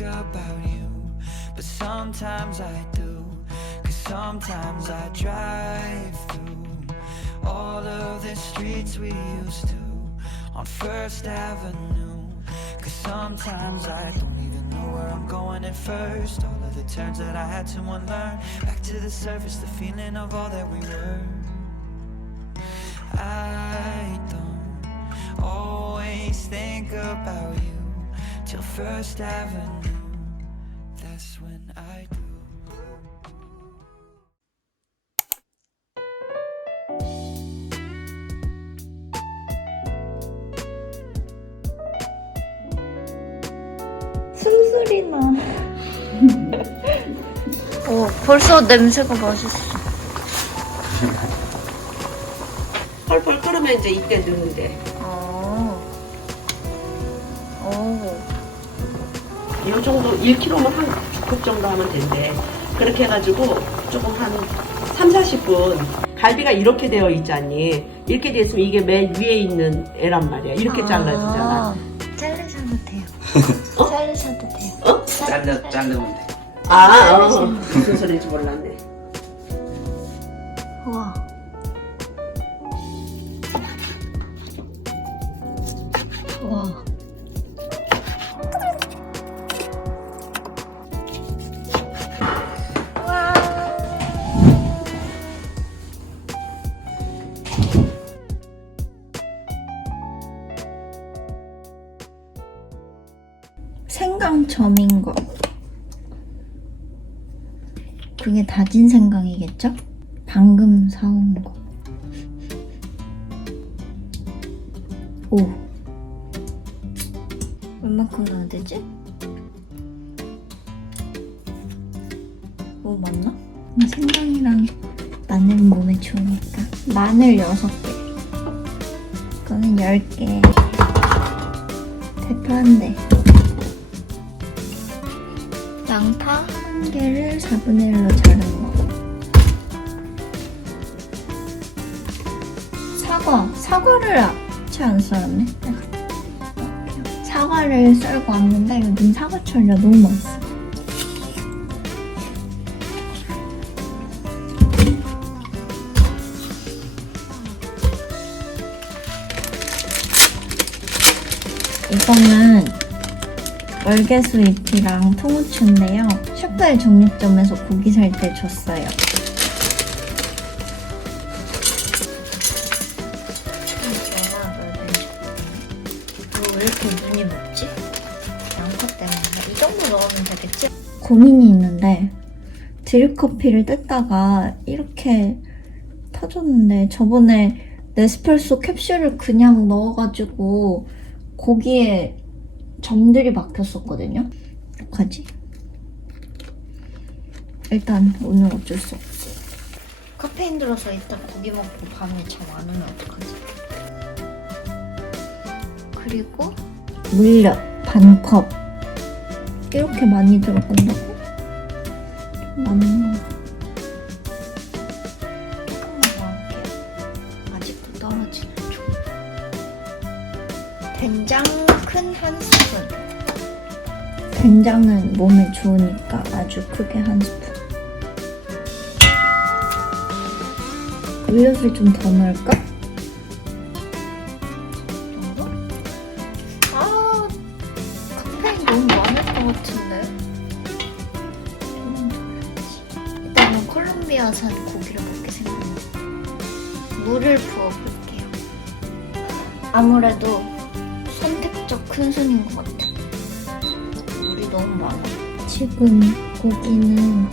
about you, but sometimes I do. Cause sometimes I drive through all of the streets we used to on First Avenue. Cause sometimes I don't even know where I'm going at first. All of the turns that I had to unlearn. Back to the surface, the feeling of all that we were. I don't always think about you till First Avenue. I do. 숨소리 나. 어, 벌써 냄새가 맛있어. 펄펄 끓으면 이제 이때 넣는데 아. 이 정도 1kg면 한 2컵 정도 하면 된대 그렇게 해가지고 조금 한 3, 40분 갈비가 이렇게 되어 있잖니 이렇게 돼 있으면 이게 맨 위에 있는 애란 말이야 이렇게 잘라지잖아 자르셔도 돼요. 자르셔도 돼요. 어? 잘라 자르면 돼. 아 어. 무슨 소리인지 몰랐네 점인 거. 그게 다진 생강이겠죠? 방금 사온 거. 오. 얼만큼 넣어야 되지? 오, 맞나? 생강이랑 마늘 몸에 좋으니까. 마늘 6개. 이거는 10개. 대파 한 대. 양파 한 개를 4분의 1로 자른 거. 사과. 사과를 채 안 썰었네. 사과를 썰고 왔는데 요즘 사과철이라 너무 맛있어. 월계수 잎이랑 통후추인데요. 슈퍼의 정육점에서 고기 살 때 줬어요. 왜 이렇게 눈이 먹지? 양파 때문에. 이 정도 넣으면 되겠지? 고민이 있는데 드립커피를 뜯다가 이렇게 터졌는데 저번에 네스프레소 캡슐을 그냥 넣어가지고 거기에 점들이 박혔었거든요. 어떡하지? 일단 오늘 어쩔 수 없어. 카페인 들어서 이따 고기 먹고 밤에 잠 안 오면 어떡하지? 그리고 물엿 반컵 이렇게 많이 들어간다고? 거 조금만 더 할게요. 아직도 떨어지는 중. 된장 큰 한 스푼. 된장은 몸에 좋으니까 아주 크게 한 스푼. 물엿을 좀 더 넣을까? 아, 카페인 너무 많을 것 같은데. 일단은 콜롬비아산 고기를 먹게 생겼네. 물을 부어볼게요. 아무래도 큰 손인 것 같아. 물이 너무 많아. 지금 고기는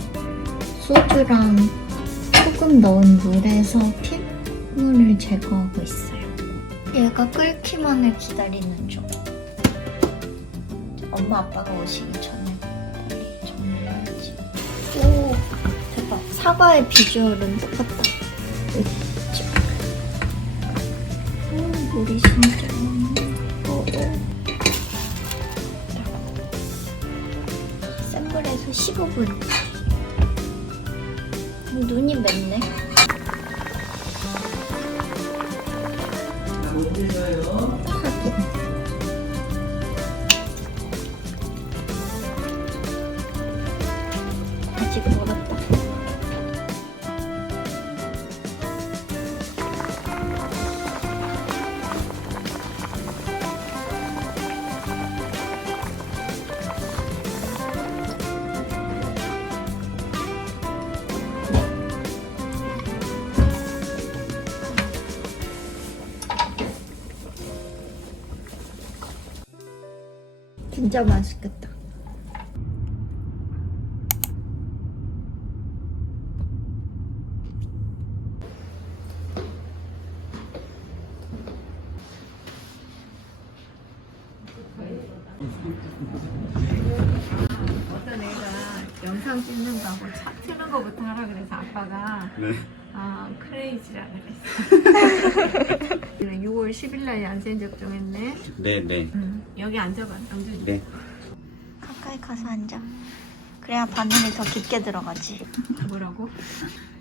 소주랑 소금 넣은 물에서 핏물을 제거하고 있어요. 얘가 끓기만을 기다리는 중. 엄마 아빠가 오시기 전에 빨리 정리해야지. 오, 대박. 사과의 비주얼은 똑같다. 오, 물이 진짜 많네. 어, 어. 15분. 눈이 맵네. 하긴. 진짜 맛있겠다. 어떤 애가 영상 찍는 거하고 차 트는 거부터 하라 그래서 아빠가 네. 아 크레이지라 그랬어. 6월 10일 날 얀센 접종했네. 네, 네. 응. 여기 앉아봐. 영준이. 네. 가까이 가서 앉아. 그래야 바늘이 더 깊게 들어가지. 뭐라고?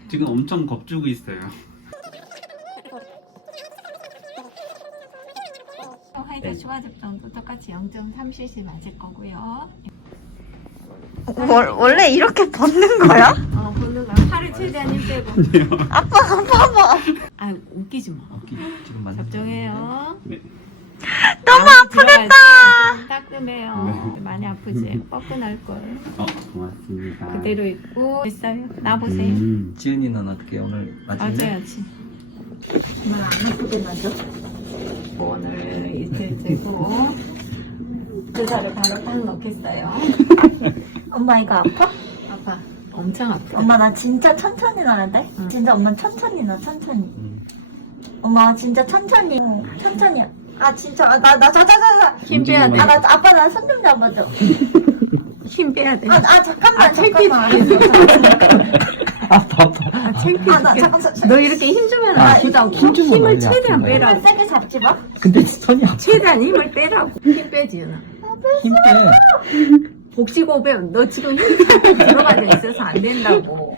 지금 엄청 겁주고 있어요. 화이자 추가 접종도 똑같이 0.3cc 맞을 거고요. 월, 원래 이렇게 벗는 거야? 어, 보는 거 팔을 최대한 힘 빼고. 아빠 봐봐. 아 웃기지 마. 지금 맞나? 접종해요. 네. 너무 아프겠다. 따끔해요. 많이 아프지? 뻐근할 걸. 어, 고맙습니다. 그대로 있고 있어요. 나 보세요. 음. 지은이는 어떻게 오늘 맞을래? 맞아야지. 정말 안 아프게 맞아? 오늘 이틀째고 주사를 바로 딱 넣겠어요. 엄마 이거 아파? 아파. 엄청 아파. 엄마 나 진짜 천천히 놔야 돼? 진짜 엄마 천천히 놔 천천히. 응. 엄마 진짜 천천히. 어, 천천히. 아 진짜 아, 나나 자자자자. 힘 빼야 돼. 아나 아빠 나 손 좀 잡아줘. 힘 빼야 돼. 아, 아 잠깐만 아, 잠깐만. 아파 아파 아나 잠깐 잠깐. 너 이렇게 힘 주면 아, 아프다고. 힘 주면 힘을 최대한 거야. 빼라고. 힘을 세게 잡지 마. 근데 손이 아파 최대한 힘을 빼라고. 힘 빼지, 윤아. 힘빼 복식호흡에 너 지금 들어가져 있어서 안 된다고.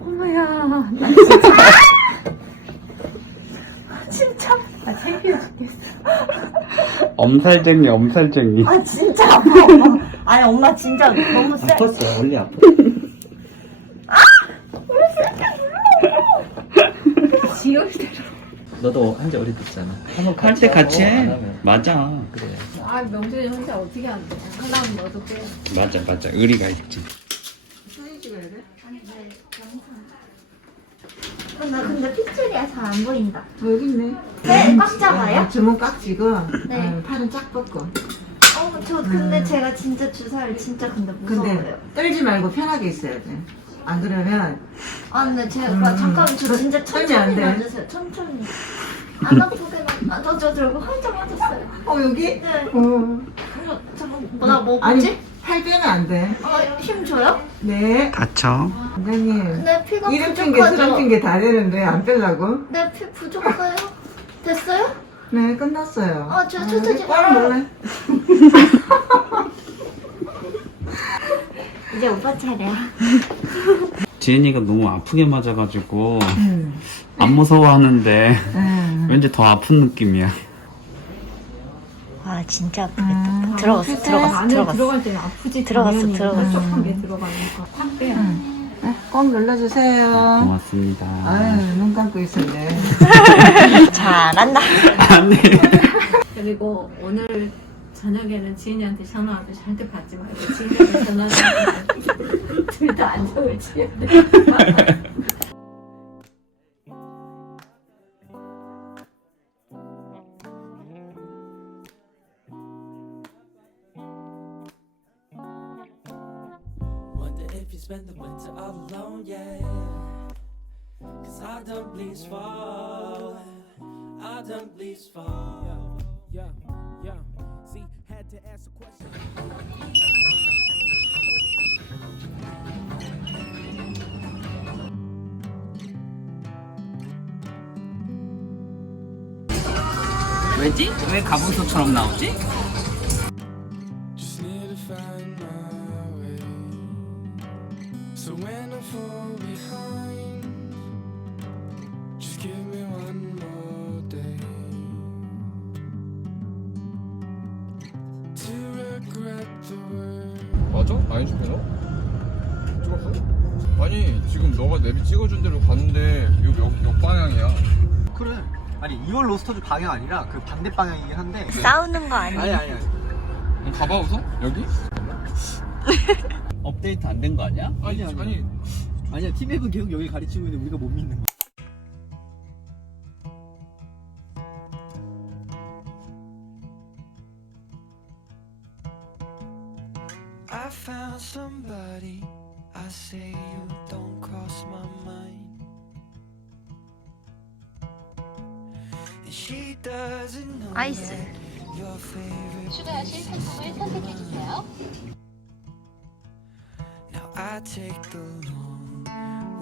어머야, 나 진짜. 나 창피해 죽겠어. 엄살쟁이, 엄살쟁이. 아 진짜 아파 엄마. 아니 엄마 진짜 너무 세. 아팠어 원래 아파 지옥대로. 너도 한지 오래됐잖아 한번 할 때 같이 해. 맞아. 그래 아, 명준이 혼자 어떻게 안 돼? 하나는 너도 빼. 맞아, 맞아. 의리가 있지. 사진 찍어야 돼? 어, 나 근데 픽처리가 잘 안 보인다. 어, 여기 있네. 네, 꽉 잡아요? 주먹 꽉 쥐고, 네. 어, 팔은 쫙 뻗고. 어, 저 근데 제가 진짜 주사를 진짜 근데 무서워요. 근데 떨지 말고 편하게 있어야 돼. 안 그러면 아, 근데 제가 음. 잠깐 저 진짜 떨면 안 천천히 돼. 놔주세요. 천천히. 안 아프게 놔. 아, 저, 저, 저, 활짝 맞았어요. 어 여기 네. 어 그래서 잠깐, 뭐, 나뭐 아니 뭐지? 팔 빼면 안 돼. 아, 힘 줘요? 네 다쳐. 원장님 네, 피가 이름 핑계 부족하죠? 핑계 다 되는데 안 빼려고? 네, 피 부족해요? 됐어요? 네 끝났어요. 아, 저 천천히 꽉 몰래. 이제 오빠 차례야. 지은이가 너무 아프게 맞아가지고 안 무서워하는데 왠지 더 아픈 느낌이야. 아, 진짜 아프겠다. 들어갔어, 들어갔어, 안에 들어갔어. 들어갈 때는 아프지. 들어갔어, 당연히. 들어갔어. 촉촉한 게 들어가니까. 확 돼. 네, 꼭 눌러주세요. 고맙습니다. 아유 눈 감고 있었네. 잘한다. 아니. 그리고 오늘 저녁에는 지인이한테 전화 와도 절대 받지 말고 지인한테 전화 와도 둘다 취해야 돼. Wonder if you spend the winter all alone, yeah. Cause I don't please fall. I don't please fall. 왜지? 왜 가분소처럼 나오지? 지금 너가 내비 찍어준 대로 가는데 이거 역방향이야 그래 아니 2월 로스터즈 방향 아니라 그 반대 방향이긴 한데 네. 싸우는 거 아니? 아니 아니 아니 그럼 가봐 우선? 여기? 업데이트 안 된 거 아니야? 아니 아니, 아니. 아니. 아니야 티맵은 계속 여기 가리치고 있는데 우리가 못 믿는 거야 I found somebody I say you don't cross my mind. And she doesn't know 아이스. that your favorite 추가하실 상품을 선택해 주세요. Now I take the long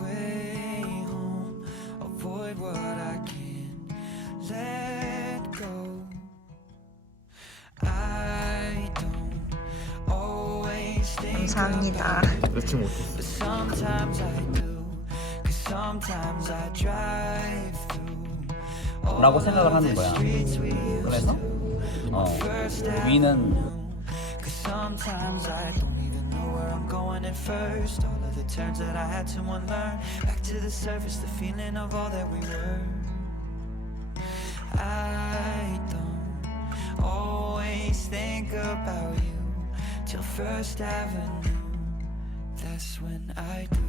way home, avoid what I can't 감사합니다. 예측 못했어. but sometimes I do. Cause sometimes I drive through all 라고 생각을 하는 거야. 그래서. 어 위는 Cause sometimes I don't even know where I'm going at first. All of the turns that I had to unlearn. Back to the surface, the feeling of all that we were. I don't always think about you till First Avenue. That's when I do.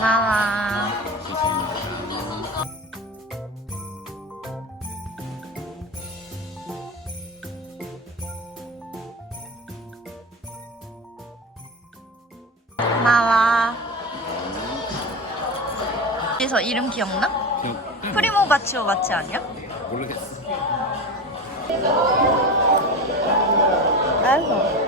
고 그래서 이름 기억나? 프리모 바치오 바치 아니야? 모르겠어. 알았어.